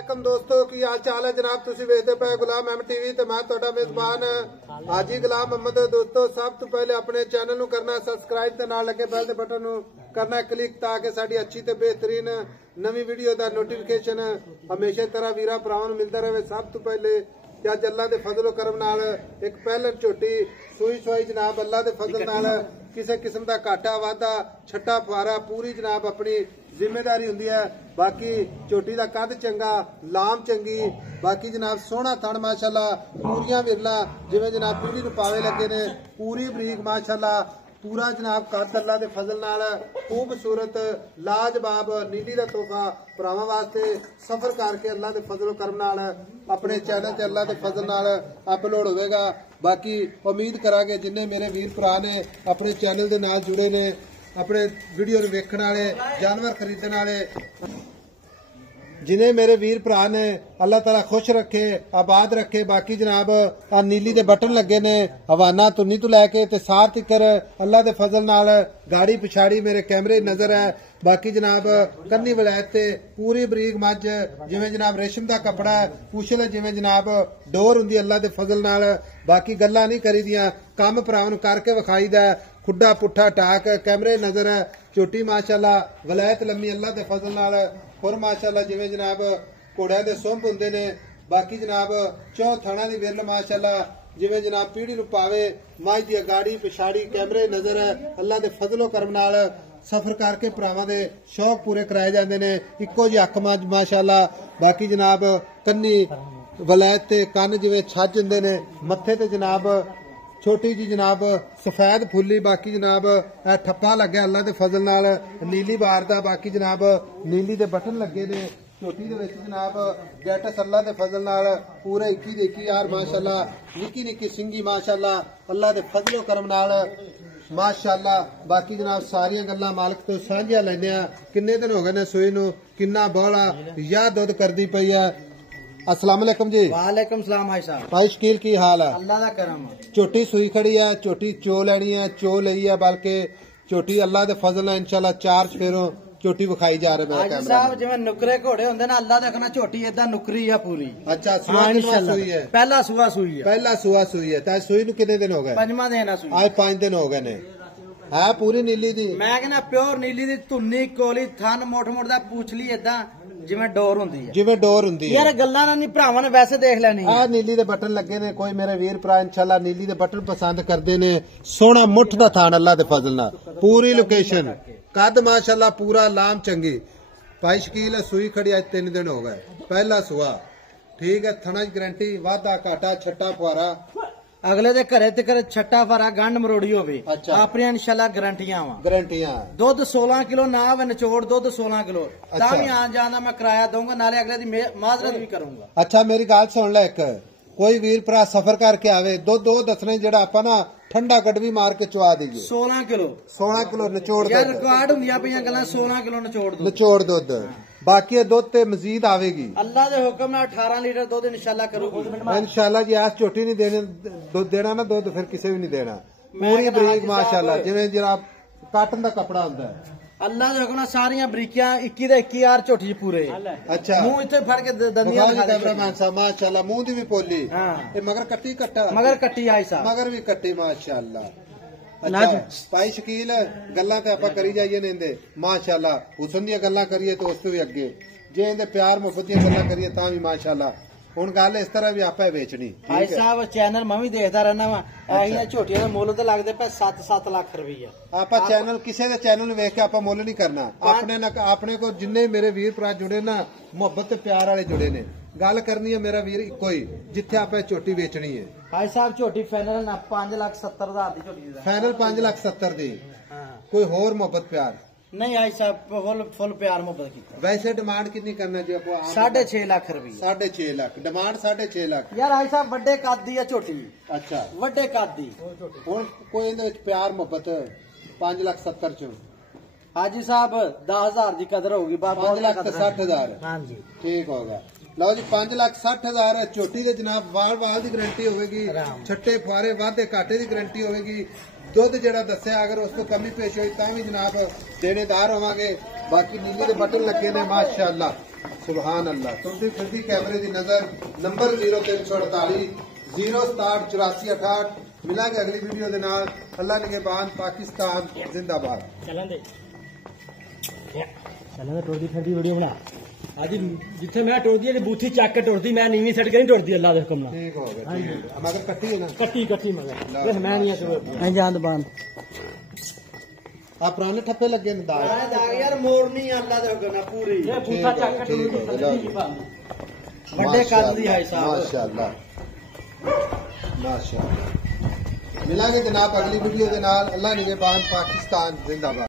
वालेकुम दोस्तों की हाल चाल है जनाब। तुसी वेखदे पे गुलाम अहमद टीवी ते मैं तुहाडा मेजबान हाजी गुलाम अहमद। दोस्तों सब तो पहले अपने चैनल नू करना सबसक्राइब ते नाल लगे बैल दे बटन नू करना क्लिक ताकि साडी अच्छी ते बेहतरीन नवी वीडियो दा नोटिफिकेशन हमेशा तरह वीरा भरावां नू मिलदा रहे। सब तो पहले अज अल्लाह दे फजलो करम नाल एक पहलन झोटी सूई सुई जनाब अल्लाह दे फजल नाल किसी किस्म का घाटा वाधा छट्टा फुआरा पूरी जनाब अपनी जिम्मेदारी हुंदी है। बाकी झोटी का कद चंगा लाम चंगी बाकी जनाब सोहना थण माशाअल्लाह पूरियां विरला जिवें जनाब पीढ़ी नूं पावे लगे ने पूरी बरीक माशाअल्लाह पूरा जनाब कद अल्लाह दे फजल नाल खूबसूरत लाजवाब नीली दा तोहफा भरावां वास्ते सफर करके अल्लाह दे फजलो करम नाल अपने चैनल ते अल्लाह दे फजल नाल अपलोड होवेगा। बाकी उम्मीद करांगे जिन्ने मेरे वीर भरा ने अपने चैनल दे नाल जुड़े ने अपने वीडियो वेखण वाले जानवर खरीदण वाले जिन्हें मेरे वीर भरा ने अल्लाह ताला खुश रखे आबाद रखे। बाकी जनाब आ नीली दे बटन लगे ने हवाना तुन्नी तो लैके ते सार तिकर अल्लाह दे फजल नाल गाड़ी पिछाड़ी मेरे कैमरे नजर है। बाकी जनाब कन्नी वलैत ते पूरी बरीक मझ जिवें जनाब रेशम दा कपड़ा है पूछल जिवें जनाब डोर हुंदी अल्लाह दे फजल नाल। बाकी गल्लां नहीं करी दियां कम भरावां नूं करके विखाईदा खुड्डा पुट्ठा टाक कैमरे नजर है। झोटी माशाअल्लाह वलैत लम्मी अल्लाह दे फजल नाल और माशाअल्लाह जिवें जनाब घोड़ियां दे सुंभ हुंदे ने। बाकी जनाब चौ थणा दी विरल माशाअल्लाह जिवें जनाब पीढ़ी नूं पावे मझ दी गाड़ी पिछाड़ी कैमरे नजर है अल्लाह दे फजलो करम नाल सफर करके भरावां दे शौक पूरे कराए जांदे ने इक्को जी अख माशाअल्लाह। बाकी जनाब कन्नी वलैत ते कन्न जिवें छज हुंदे ने मत्थे ते जनाब छोटी जी जनाब सफेद फुल्ली। बाकी जनाब ठप्पा लगे अल्लाह दे फजल नाल नीली बार दा। बाकी जनाब नीली दे बटन लगे ने झोटी दे विच जनाब जैटस अल्लाह दे फजल नाल पूरे 21 दे 21 यार माशाअल्लाह निक्की निक्की सिंगी माशाअल्लाह अल्लाह दे फजलो करम नाल माशाअल्लाह। बाकी जनाब सारियां गल्लां मालक तो सांझियां लैंदे आ किन्ने दिन हो गए ने सूई नूं किन्ना बौला या दुध करदी पई है। अस्सलाम वालेकुम जी। वालेकुम सलाम भाई साहब। भाई शकील की हाल है? अल्लाह दा करम। झोटी सूई खड़ी है झोटी चो लैनी है चो लई है बल्कि झोटी अल्लाह दे फजल नाल इंशाअल्लाह 4 फेरों झोटी विखाई जा रहे मेरे कैमरे साहब जिवें नुकरे घोड़े हुंदे ना अल्लाह देखना झोटी इदा नुकरी है पूरी। अच्छा सुआ सूई है पहला सुआ सूई है पहला सुआ सूई है तां सूई नूं कितने दिन हो गए? पंजवां दिन है सूई आज 5 दिन हो गए ने है पूरी नीली दी। मैं कहना प्योर नीली दी धुन्नी कोली थन मोट मोट दा पूछली इदा जिवें डोर हुंदी है जिवें डोर हुंदी है। यार गल्लां ना नहीं भरावां ने वैसे देख लेनी आ नीली दे बटन लगे ने कोई मेरे वीर भरा इंशाअल्लाह नीली दे बटन पसंद करदे ने। सोहना मुठ दा थान अल्लाह दे फजल नाल पूरी लोकेशन कद माशाअल्लाह पूरा लाम चंगी। भाई शकील है सूई खड़ी आज 3 दिन हो गए पहला सुआ ठीक है थना गारंटी वाधा घाटा छट्टा फुआरा अगले दे घरे ते करे छट्टा फरा गंढ मरोड़ी होवे। अच्छा। अपनी इंशाल्लाह गारंटियां वा गारंटियां दुध 16 किलो ना वे निचोड़ दुध 16 किलो अच्छा। तां भी आन जान दा मैं किराया दूंगा नाले अगले दी माजरत भी करूंगा। अच्छा मेरी गल सुन ले एक कोई वीर भरा सफर करके आवे दो दसने जेड़ा आपा ना ठंडा कड़वी मार के चुआ दीजिए 16 किलो निचोड़ यार रिकॉर्ड हुंदियां पईयां गल्लां 16 किलो निचोड़ दुध बाकी दुध ते मजीद आवेगी अल्लाह दे हुक्म नाल 18 लीटर दुध इंशाल्लाह करूंगा इंशाल्लाह जी आज झोटी नहीं देने दुध देना ना दुध फिर किसी भी नहीं देना पूरी बरीक माशाल्लाह जिवें जनाब काटन दा कपड़ा हुंदा है। अल्लाह दे हुक्म नाल सारियां बरीकियां 21 दे 21 यार झोटी पूरे। अच्छा मुंह इत्थे फड़ के दंदियां कैमरामैन साहब माशाल्लाह मुंह दी भी पोली ते मगर कट्टी कट्टा मगर कट्टी आई साहब मगर भी कट्टी माशाल्लाह। अच्छा भाई शकील गल्लां ते आपां करी जाइए ने इंदे माशाल्लाह हुसन दी गल्लां करिए तो उस तो भी अगे जे इंदे प्यार मुहब्बत दी गल्लां करिए तां भी माशाल्लाह हुण गल इस तरह भी आपा बेचनी। भाई साहब चैनल मैं भी देखदा रहना वा ऐहियां झोटियां दे मुੱਲ ते लगदे पे 7-7 लाख रुपया। आपा चैनल किसी दे चैनल वेख के आपा मुੱਲ नहीं करना अपने को जिन्ने मेरे वीर भरा जुड़े ना मुहब्बत ते प्यार वाले जुड़े ने गल करनी है मेरा वीर इको ही जिथे आप झोटी बेचनी है। भाई साहब झोटी फाइनल ना 5,70,000 दी झोटी फाइनल 5,70,000 दी कोई होर मुहब्बत प्यार नहीं आई साहब फुल प्यार मुहब्बत की। वैसे डिमांड कितनी करना जी आपको? 6.5 लाख रुपए 6.5 लाख डिमांड 6.5 लाख यार आई साहब बड़े कद दी है झोटी। अच्छा बड़े कद दी हुण कोई इहदे विच प्यार मुहब्बत 5,70,000 चो हाजी साहब 10,000 की कदर होगी 5,60,000 हाँ जी ठीक होगा। लो जी 5,60,000 झोटी दे जनाब वाल की गारंटी होगी छट्टे फुआरे वाधे घाटे की गारंटी होगी दुध जेड़ा दस्या अगर उस तो कमी पेश हुई तां भी जनाब देनेदार होवांगे। बाकी नीली दे बटन लगे ने माशाअल्लाह सुभान अल्लाह। तुमदी फिरदी कैमरे की नजर नंबर 0348 0678468। मिलांगे अगली वीडियो के नाल। अल्लाह निगहबान, पाकिस्तान जिंदाबाद। चलन दे टुरदी फिरदी वीडियो बना आज जिथे मैं टुरदी बूथी चक के टुरदी मैं नीवी सट के नहीं टुरदी अल्लाह दे हुक्म नाल ठीक हो गया, मगर कट्टी है ना, कट्टी मगर मैं नहीं है जान दुकान आप पुराने ठप्पे लगे ने दाग यार मोरनी अल्लाह दे हुक्म नाल पूरी ये बूथा चक के टुरदी बड़े कद दी है साहब माशाअल्लाह माशाअल्लाह। मिलांगे जनाब अगली वीडियो के नाल। अल्लाह निगहबान, पाकिस्तान जिंदाबाद।